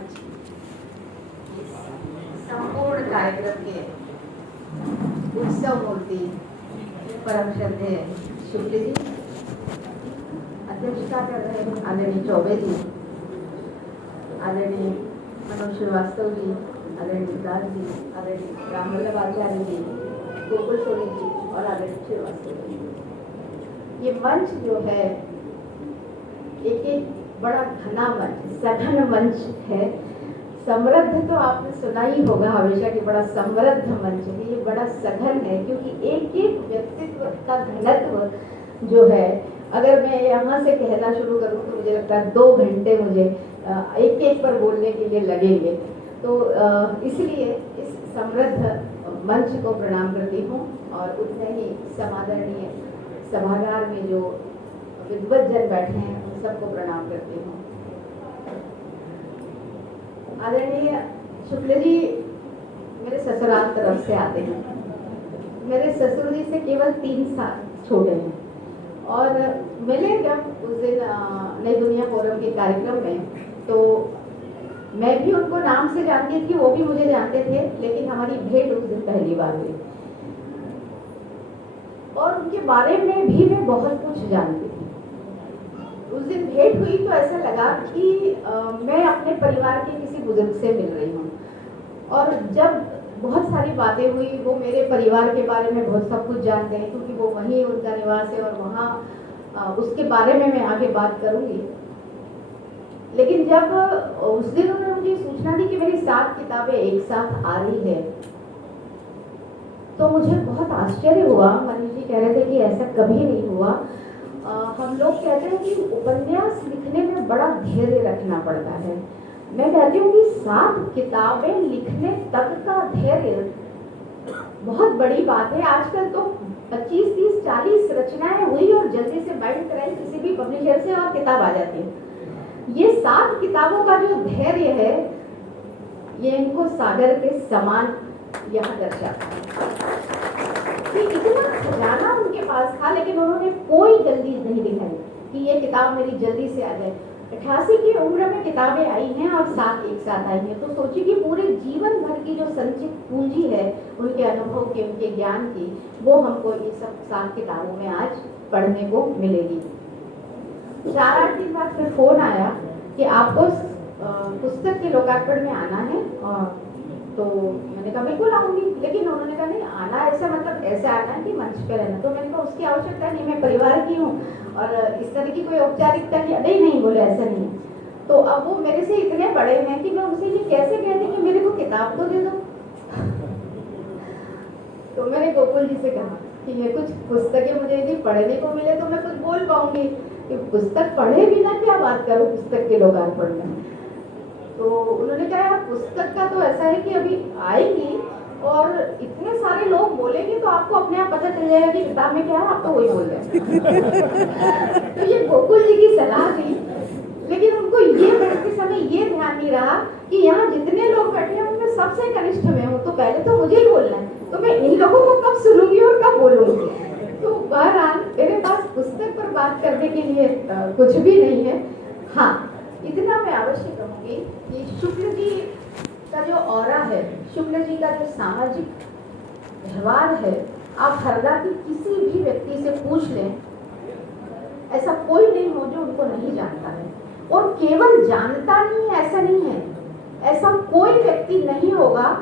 मंच संपूर्ण कार्यक्रम के उत्सव मूर्ति परम श्रद्धेय शुक्ल जी अध्यक्षता कर रहे हैं, आदरणीय चौबे जी, आदरणीय मनोज श्रीवास्तव जी, आदरणीय विकास जी, आदरणीय राम वल्लभ आचार्य जी, गोकुल सोनी जी और आदरणीय श्रीवास्तव जी। ये मंच जो है एक बड़ा घना मंच, सघन मंच है। समृद्ध तो आपने सुना ही होगा हमेशा कि बड़ा समृद्ध मंच है, ये बड़ा सघन है क्योंकि एक एक व्यक्तित्व का घनत्व जो है, अगर मैं यहाँ से कहना शुरू करूँ तो मुझे लगता है 2 घंटे मुझे एक एक पर बोलने के लिए लगेंगे। तो इसलिए इस समृद्ध मंच को प्रणाम करती हूँ और उतने ही समादरणीय सभागार में जो विद्वत जन बैठे हैं उन सबको प्रणाम करती हूँ। आदरणीय शुक्ल जी मेरे ससुराल तरफ से आते हैं। मेरे ससुर जी से केवल 3 साल छोटे हैं और मिले जब उस दिन नई दुनिया फोरम के कार्यक्रम में, तो मैं भी उनको नाम से जानती थी, वो भी मुझे जानते थे, लेकिन हमारी भेंट उस दिन पहली बार हुई और उनके बारे में भी मैं बहुत कुछ जानती थी। उस दिन भेंट हुई तो ऐसा लगा कि मैं अपने परिवार के किसी बुजुर्ग से मिल रही हूँ और जब बहुत सारी बातें हुई, वो मेरे परिवार के बारे में बहुत सब कुछ जानते हैं क्योंकि वो वहीं उनका निवास है और वहाँ उसके बारे में मैं आगे बात करूँगी। लेकिन जब उस दिन उन्होंने मुझे सूचना दी कि मेरी 7 किताबें एक साथ आ रही है तो मुझे बहुत आश्चर्य हुआ। मनीष जी कह रहे थे कि ऐसा कभी नहीं हुआ। हम लोग कहते हैं कि उपन्यास लिखने में बड़ा धैर्य रखना पड़ता है। मैं कहती हूँ कि 7 किताबें लिखने तक का धैर्य बहुत बड़ी बात है। आजकल तो 25, 30, 40 रचनाएं हुई और जल्दी से बाइंड कराई किसी भी पब्लिशर से और किताब आ जाती है। ये 7 किताबों का जो धैर्य है, ये इनको सागर के समान यहाँ दर्शाता है कि इतना खजाना उनके पास था, लेकिन उन्होंने कोई जल्दी नहीं दिखाई कि ये किताब मेरी जल्दी से आ जाए। 88 की उम्र में किताबें आई हैं और 7 एक साथ आई हैं, तो सोचिए कि पूरे जीवन भर की जो संचित पूंजी है उनके अनुभव की, उनके ज्ञान की, वो हमको ये सब 7 किताबों में आज पढ़ने को मिलेगी। 4-8 दिन बाद फिर फोन आया कि आपको पुस्तक के लोकार्पण में आना है, तो मैंने कहा बिल्कुल आऊंगी, लेकिन उन्होंने कहा नहीं आना ऐसा मतलब ऐसा आना है कि मंच पे रहना। तो मैंने कहा उसकी आवश्यकता नहीं, मैं परिवार की हूँ और इस तरह की कोई औपचारिकता की नहीं बोले ऐसा नहीं है। तो अब वो मेरे से इतने बड़े हैं कि मैं उनसे ये कैसे कहती कि मेरे को किताब तो दे दो। तो मैंने गोकुल जी से कहा कि ये कुछ पुस्तकें मुझे यदि पढ़ने को मिले तो मैं कुछ बोल पाऊंगी, कि पुस्तक पढ़े बिना क्या बात करूँ पुस्तक के लोकार्पण में। तो उन्होंने कहा यार पुस्तक का तो ऐसा है कि अभी आएगी और इतने सारे लोग बोलेंगे तो आपको अपने आप पता चल जाएगा कि किताब में क्या है, आप तो वही बोल रहे हैं। तो ये गोकुल जी की सलाह थी, लेकिन उनको ये पढ़ते समय ये ध्यान नहीं रहा कि यहाँ जितने लोग बैठे हैं उनमें सबसे कनिष्ठ मैं हूँ, तो पहले तो मुझे ही बोलना है, तो मैं इन लोगों को कब सुनूंगी और कब बोलूंगी। तो बहरहाल मेरे पास पुस्तक पर बात करने के लिए कुछ भी नहीं है। हाँ, इतना मैं अवश्य कहूँगी कि शुक्ल जी का जो ऑरा है, शुक्ल जी का जो सामाजिक व्यवहार है, आप हरदा की किसी भी व्यक्ति से पूछ लें, ऐसा कोई नहीं हो जो उनको नहीं जानता है। और केवल जानता नहीं है ऐसा नहीं है, ऐसा कोई व्यक्ति नहीं होगा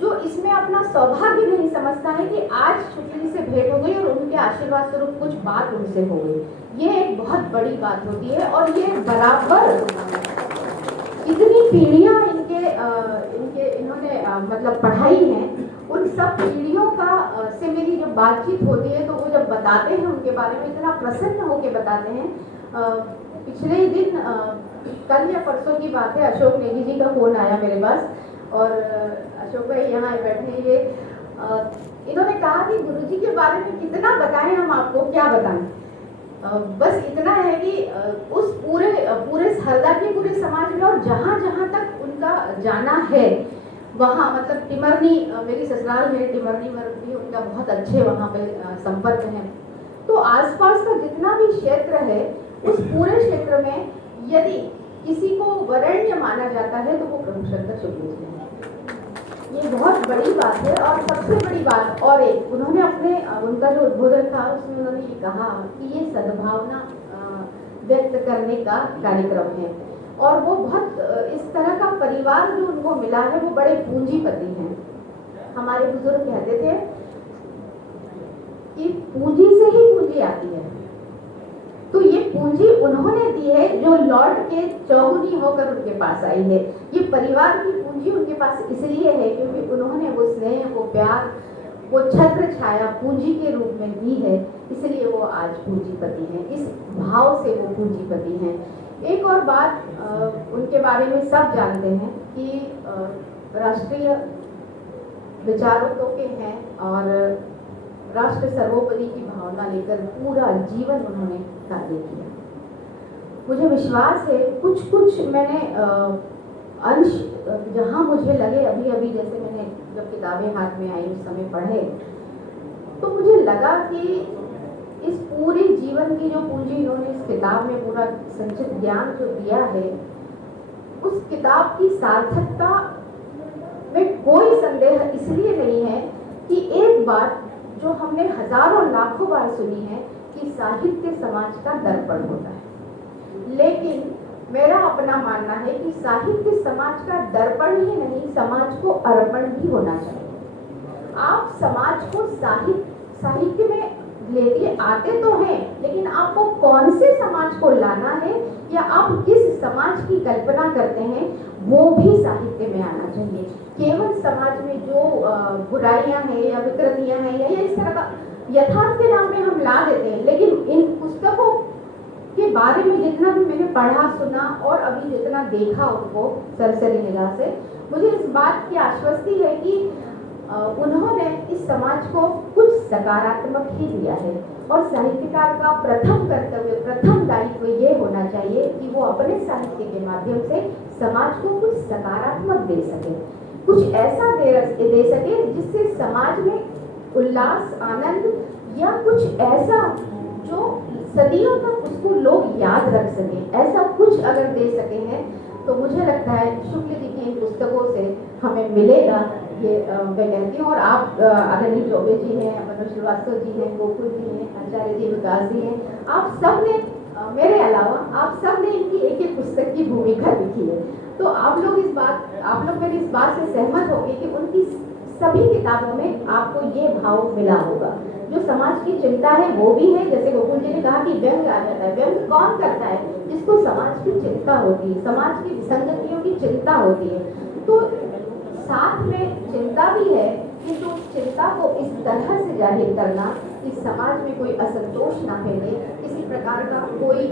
जो इसमें अपना सौभाग्य नहीं समझता है कि आज शुक्ल जी से भेंट हो गई और उनके आशीर्वाद स्वरूप कुछ बात उनसे हो गई। ये एक बहुत बड़ी बात होती है और ये बराबर इतनी पीढ़ियां इन्होंने मतलब पढ़ाई है, उन सब पीढ़ियों का से मेरी जब बातचीत होती है तो वो जब बताते हैं उनके बारे में इतना प्रसन्न होकर बताते हैं। पिछले ही दिन कल या परसों की बात है, अशोक नेगी जी का फोन आया मेरे पास और अशोक भाई यहाँ बैठे, ये इन्होंने कहा कि गुरुजी के बारे में कितना बताएं हम आपको, क्या बताएं। बस इतना है कि उस पूरे हरदा के पूरे समाज में और जहाँ जहाँ तक उनका जाना है वहाँ, मतलब टिमरनी मेरी ससुराल है, टिमरनी में भी उनका बहुत अच्छे वहाँ पे संपर्क है। तो आसपास का जितना भी क्षेत्र है उस पूरे क्षेत्र में यदि किसी को वरेण्य माना जाता है तो वो प्रभु शंकर शुक्ल जी हैं। ये बहुत बड़ी बात है। और सबसे बड़ी बात और एक, उन्होंने अपने उनका जो उद्बोधन था उसमें उन्होंने ये कहा कि ये सद्भावना व्यक्त करने का कार्यक्रम है। और वो बहुत इस तरह का परिवार जो उनको मिला है वो बड़े पूंजीपति हैं। हमारे बुजुर्ग कहते थे कि पूंजी से ही पूंजी आती है। तो ये पूंजी उन्होंने दी है जो लौट के चौगुनी होकर उनके पास आई है। ये परिवार की पूंजी उनके पास इसलिए है क्योंकि उन्होंने वो स्नेह, वो प्यार, वो छत्र छाया पूंजी के रूप में दी है, इसलिए वो आज पूंजीपति हैं। इस भाव से वो पूंजीपति हैं। एक और बात उनके बारे में सब जानते हैं कि राष्ट्रीय विचारों के हैं और राष्ट्र सर्वोपरि की भावना लेकर पूरा जीवन उन्होंने कार्य किया। मुझे विश्वास है कुछ मैंने अंश जहाँ मुझे लगे अभी जैसे मैंने जब किताबें हाथ में आई उस समय पढ़े तो मुझे लगा कि इस पूरे जीवन की जो पूंजी इन्होंने इस किताब में पूरा संचित ज्ञान जो दिया है उस किताब की सार्थकता में कोई संदेह इसलिए नहीं है कि एक बात जो हमने हजारों लाखों बार सुनी है कि साहित्य समाज का दर्पण होता है। लेकिन मेरा अपना मानना है कि साहित्य समाज का दर्पण ही नहीं, समाज को अर्पण भी होना चाहिए। आप समाज को साहित्य में लेके आते तो हैं, लेकिन आपको कौन से समाज को लाना है या आप किस समाज की कल्पना करते हैं वो भी साहित्य में आना चाहिए। केवल समाज में जो बुराइयां हैं या विकृतियां हैं या इस तरह का यथार्थ के नाम पे हम ला देते हैं, लेकिन इन पुस्तकों के बारे में जितना भी मैंने पढ़ा सुना और अभी जितना देखा उनको सरसरी निगाह से, मुझे इस बात की आश्वस्ति है कि उन्होंने इस समाज को कुछ सकारात्मक ही दिया है। और साहित्यकार का प्रथम कर्तव्य, प्रथम दायित्व ये होना चाहिए कि वो अपने साहित्य के माध्यम से समाज को कुछ सकारात्मक दे सके, कुछ ऐसा दे सके जिससे समाज में उल्लास, आनंद या कुछ ऐसा जो सदियों तक उसको लोग याद रख सकें, ऐसा कुछ अगर दे सके हैं तो मुझे लगता है शुक्ल जी की इन पुस्तकों से हमें मिलेगा, ये मैं कहती हूँ। और आप आदरणीय चौबे जी हैं, मनोज श्रीवास्तव जी हैं, गोकुल जी हैं, आचार्य जी, विकास जी हैं, आप सब ने मेरे अलावा आप सब ने इनकी एक एक पुस्तक की भूमिका लिखी है। तो आप लोग मेरी इस बात से सहमत होंगे कि उनकी सभी किताबों में आपको ये भाव मिला होगा। जो समाज की चिंता है वो भी है, जैसे गोकुल जी ने कहा कि व्यंग आ जाता है। व्यंग कौन करता है? जिसको समाज की चिंता होती है, समाज की विसंगतियों की चिंता होती है। तो साथ में चिंता भी है, किंतु चिंता को इस तरह से जाहिर करना कि समाज में कोई असंतोष ना फैले, किसी प्रकार का कोई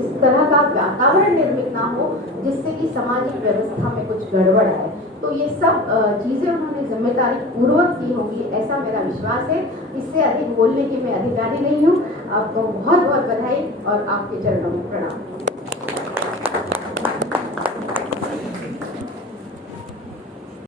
इस तरह का वातावरण निर्मित ना हो जिससे कि सामाजिक व्यवस्था में कुछ गड़बड़ है। तो ये सब चीज़ें उन्होंने जिम्मेदारी पूर्वक की होंगी, ऐसा मेरा विश्वास है। इससे अधिक बोलने की मैं अधिकारी नहीं हूँ। आपको बहुत बहुत बधाई और आपके चरणों में प्रणाम।